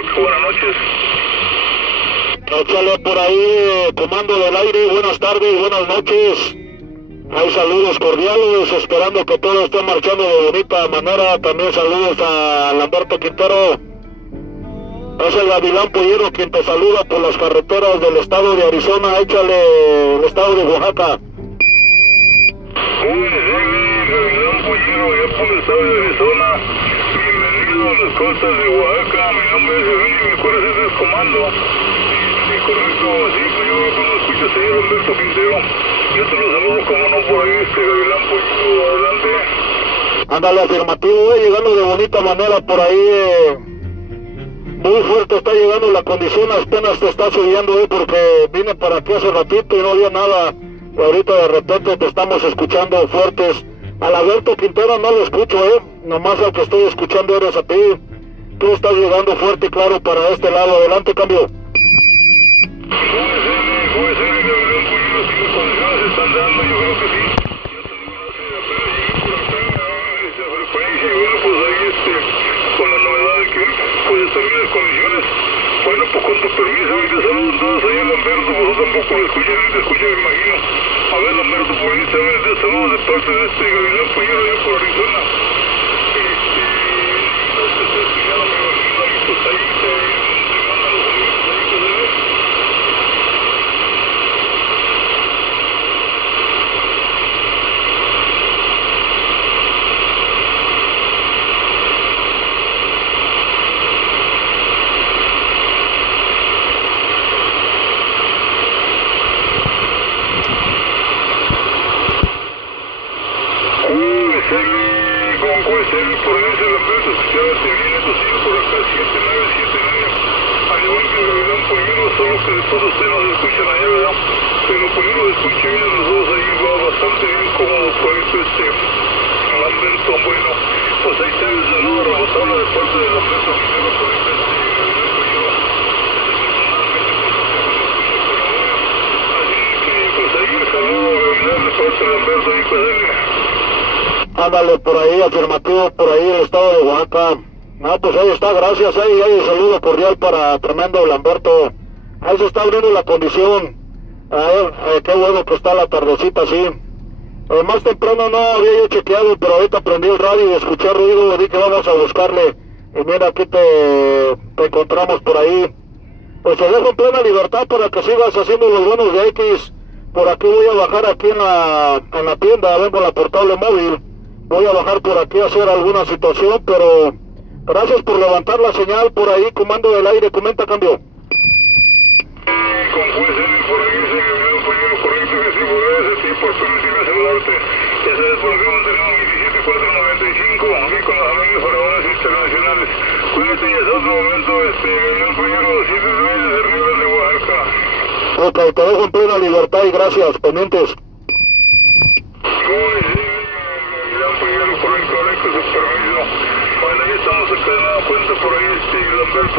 Buenas noches. Échale por ahí, comando del aire, buenas tardes, buenas noches. Hay saludos cordiales, esperando que todo esté marchando de bonita manera. También saludos a Lamberto Quintero. Es el Gavilán Pollero quien te saluda por las carreteras del estado de Arizona. Échale el estado de Oaxaca. Gavilán Pollero, allá por el estado de Arizona. Bienvenido a las costas de Oaxaca. Mi nombre es Eugenio, mi corazón es comando. Correcto, sí, pues yo cuando escucho a señor Lamberto Quintero, yo te lo saludo como no por ahí, Gavilán Pollero, adelante. Ándale, afirmativo, llegando de bonita manera por ahí. Muy fuerte está llegando la condición, apenas te está subiendo porque vine para aquí hace ratito y no había nada. Y ahorita de repente te estamos escuchando fuertes. Al Alberto Quintero no lo escucho, nomás al que estoy escuchando eres a ti. Tú estás llegando fuerte y claro para este lado. Adelante, cambio. Puede ser, Gavilán Pollero, si las condiciones están dando, yo creo que sí. Yo te digo, esa frecuencia y bueno, pues ahí con la novedad de que puede estar bien las condiciones. Bueno, pues con tu permiso, ahorita saludos todos ahí a Lamberto, pues tampoco lo escuchan, ni te escuchan, me imagino. A ver, Lamberto, por ahí también te saludos de parte de Gavilán Pollero allá por Arizona. No te estoy escuchando, me imagino, y pues ahí te mandan los amigos ahí que se ven. Con cuál serie por ahí se Lamberto escuchaba este bien, esto sigue por acá 7979, al igual que Gavilán Pollero, solo que después ustedes nos escuchan allá, ¿verdad? Pero pues yo los escucho bien a los dos, ahí va bastante bien cómodo por esto Lamberto. Bueno, pues ahí está el saludo rebotado de parte de Lamberto Quintero por ahí Gavilán Pollero, así que pues ahí el saludo Gavilán de parte de Lamberto y pues Ándale, por ahí, afirmativo, por ahí el estado de Oaxaca. No, pues ahí está, gracias, ahí el saludo cordial para tremendo Lamberto. Ahí se está abriendo la condición. A ver, qué bueno que está la tardecita así. Más temprano no había yo chequeado, pero ahorita prendí el radio y escuché ruido, dije vamos a buscarle. Y mira, aquí te encontramos por ahí. Pues te dejo en plena libertad para que sigas haciendo los buenos de X. Por aquí voy a bajar aquí en la tienda, vengo la portable móvil. Voy a bajar por aquí a hacer alguna situación, pero gracias por levantar la señal por ahí, comando del aire, comenta, cambio. Con juez por ahí se Gavilán Pollero, correcto que sí, por ese tipo, permíteme saludarte. Esa es por acá, mantenemos 27495, aquí con los amigos faraones internacionales. Cuídate y hasta otro momento, Gavilán Pollero, 7 de Rivas de Oaxaca. Ok, te dejo en plena libertad y gracias, pendientes. Correcto, su permiso. Bueno, ahí estamos acá de nueva cuenta por ahí, Lamberto